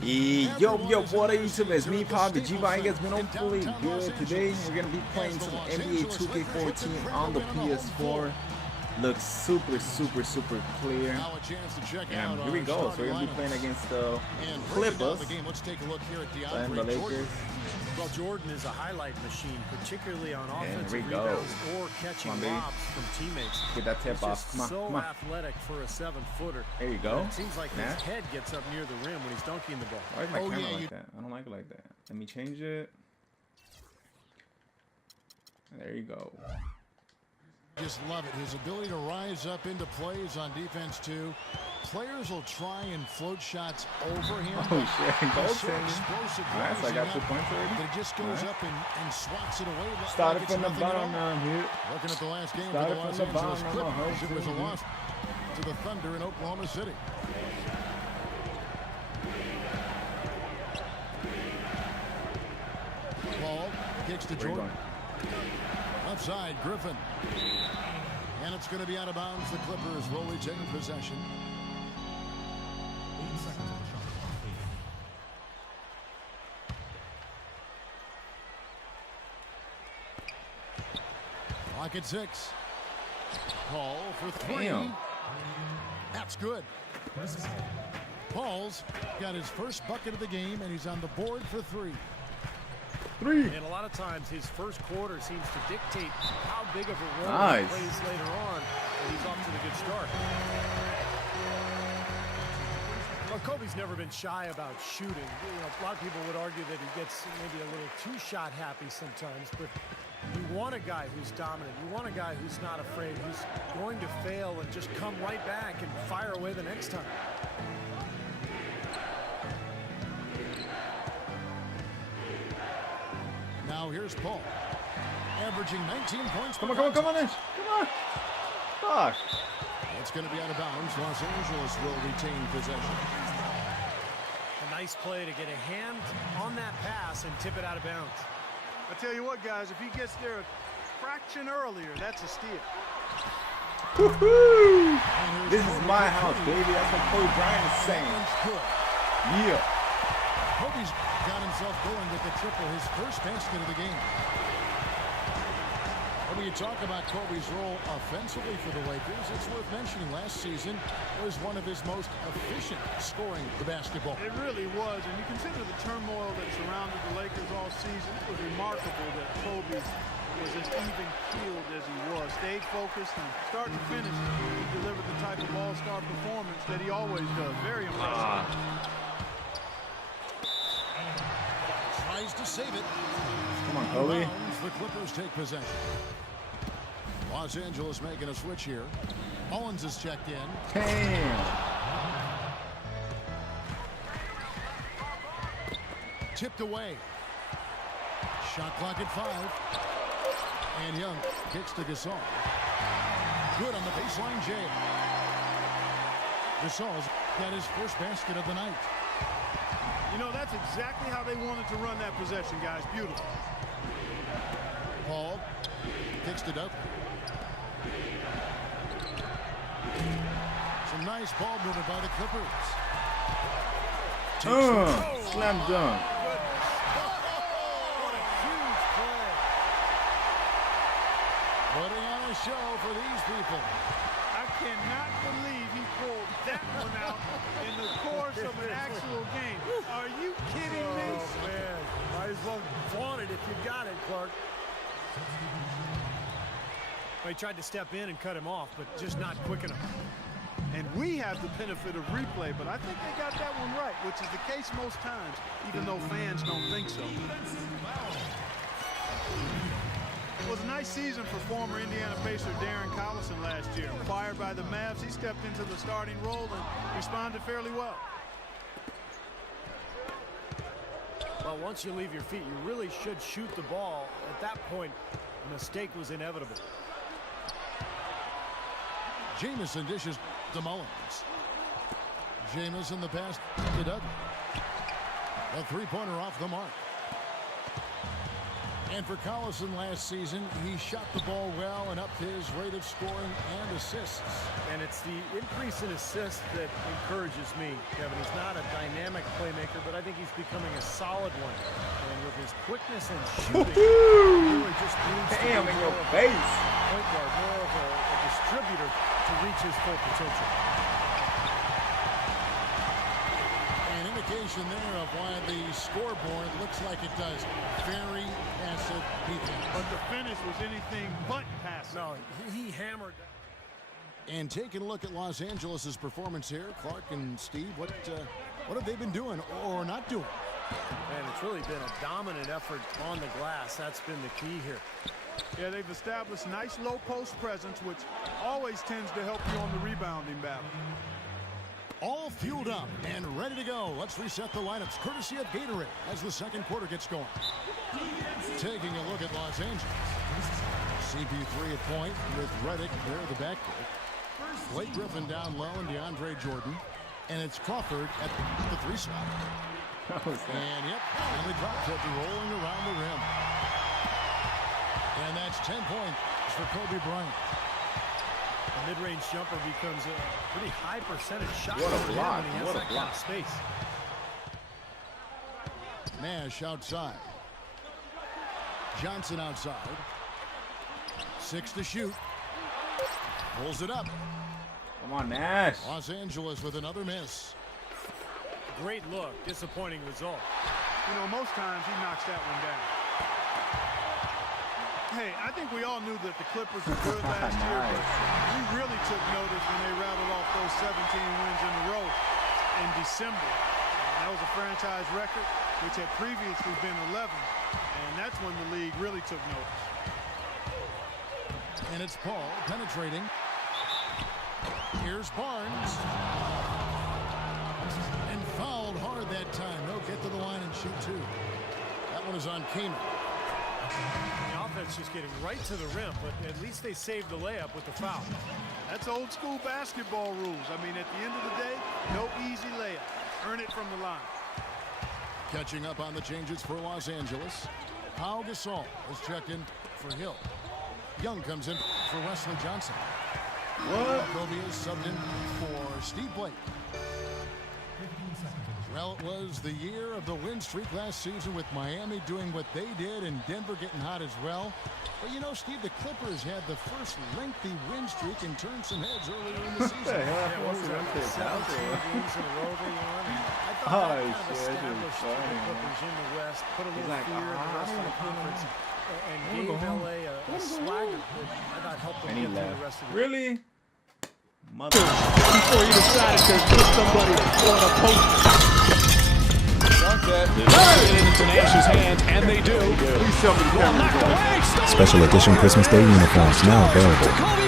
Yo, what are YouTube? It's me, Pop. The G-Bike has been hopefully good. Today, we're going to be playing some NBA 2K14 on the PS4. Looks super clear. And here we go. So we're going to be playing against the Clippers and the Lakers. Well, Jordan is a highlight machine, particularly on offensive rebounds or catching lobs from teammates. Get that tip off. Come on, so athletic for a 7-footer. There you go. It seems like his head gets up near the rim when he's dunking the ball. Why is my camera like that? I don't like it like that. Let me change it. There you go. Just love it. His ability to rise up into plays on defense too. Players will try and float shots over him. Oh shit, goaltending. So nice, I got 2 points already. But it just goes up and swats it away. Started from the bottom now, here. Looking at the last game Started for the from the Los bottom. Angeles Clippers. It was a loss to the Thunder in Oklahoma City. Paul kicks to Jordan. Outside, Griffin. And it's going to be out of bounds. The Clippers will retain possession. Clock at 6. Paul for 3. Damn. That's good. Paul's got his first bucket of the game, and he's on the board for 3. And a lot of times his first quarter seems to dictate how big of a role he plays later on, and he's off to the good start. Well, Kobe's never been shy about shooting. You know, a lot of people would argue that he gets maybe a little too shot happy sometimes, but you want a guy who's dominant. You want a guy who's not afraid, who's going to fail and just come right back and fire away the next time. Now here's Paul, averaging 19 points. Come on. Gosh. It's going to be out of bounds. Los Angeles will retain possession. A nice play to get a hand on that pass and tip it out of bounds. I tell you what, guys, if he gets there a fraction earlier, that's a steal. Woohoo! This is my house, baby. That's what Kobe Bryant is saying. Yeah. Kobe's got himself going with the triple, his first basket of the game. When you talk about Kobe's role offensively for the Lakers, it's worth mentioning last season was one of his most efficient scoring the basketball. It really was, and you consider the turmoil that surrounded the Lakers all season. It was remarkable that Kobe was as even-keeled as he was, stayed focused, and start to finish, he delivered the type of all-star performance that he always does. Very impressive. Tries to save it. Come on, Kobe. The Clippers take possession. Los Angeles making a switch here. Mullins is checked in. Damn. Tipped away. Shot clock at 5. And Young kicks to Gasol. Good on the baseline, Jay. Gasol's got his first basket of the night. You know, that's exactly how they wanted to run that possession, guys. Beautiful. Paul kicks to Dudley. Some nice ball movement by the Clippers. Slam dunk. What a huge play. Putting on a show for these people. I cannot believe he pulled that one out in the course of an actual game. Are you kidding me? Oh, man. Might as well flaunt it if you got it, Clark. Well, he tried to step in and cut him off, but just not quick enough. And we have the benefit of replay, but I think they got that one right, which is the case most times, even though fans don't think so. It was a nice season for former Indiana Pacer Darren Collison last year. Acquired by the Mavs, he stepped into the starting role and responded fairly well. Well, once you leave your feet, you really should shoot the ball. At that point, a mistake was inevitable. Jamison dishes to Mullins. Jamison the pass to Dudley. A three-pointer off the mark. And for Collison last season, he shot the ball well and upped his rate of scoring and assists. And it's the increase in assists that encourages me, Kevin. He's not a dynamic playmaker playmaker, but I think he's becoming a solid one. And with his quickness and shooting, he really just needs to Damn, be in your more of a face. point guard, more of a distributor to reach his full potential. An indication there of why the scoreboard looks like it does. Very passive defense. But the finish was anything but passive. No, he hammered. And taking a look at Los Angeles' performance here, Clark and Steve, what have they been doing or not doing? Man, it's really been a dominant effort on the glass. That's been the key here. Yeah, they've established nice low post presence, which always tends to help you on the rebounding battle. All fueled up and ready to go. Let's reset the lineups, courtesy of Gatorade, as the second quarter gets going. Taking a look at Los Angeles. CP3 at point with Redick there at the backcourt. Blake Griffin down low and DeAndre Jordan. And it's Crawford at the 3 spot. And yep, finally dropped it, rolling around the rim. And that's 10 points for Kobe Bryant. The mid-range jumper becomes a pretty high percentage shot. What a block, when he has what a that kind block. of space. Nash outside. Johnson outside. 6 to shoot. Pulls it up. Come on, Nash. Los Angeles with another miss. Great look, disappointing result. You know, most times he knocks that one down. Hey, I think we all knew that the Clippers were good last year, but we really took notice when they rattled off those 17 wins in a row in December. And that was a franchise record, which had previously been 11, and that's when the league really took notice. And it's Paul penetrating. Here's Barnes. And fouled hard that time. No, get to the line and shoot 2. That one is on Kaman. The offense just getting right to the rim, but at least they saved the layup with the foul. That's old school basketball rules. I mean, at the end of the day, no easy layup. Earn it from the line. Catching up on the changes for Los Angeles. Pau Gasol is checked in for Hill. Young comes in for Wesley Johnson. What? Kobe is subbed in for Steve Blake. Well, it was the year of the win streak last season with Miami doing what they did and Denver getting hot as well. But you know, Steve, the Clippers had the first lengthy win streak and turned some heads earlier in the season. Yeah, what was that, 17 games in a row they won? I thought Oh, that kind of shit, that's established funny, the man. Clippers in the West, put a little like, fear in the rest of the conference, and gave LA a swagger that I thought helped them And he get through the left. rest of the Really? Mother. Before you decided to put somebody on a post. Get it into Nash's hands, and they do. Special edition Christmas Day uniforms now available.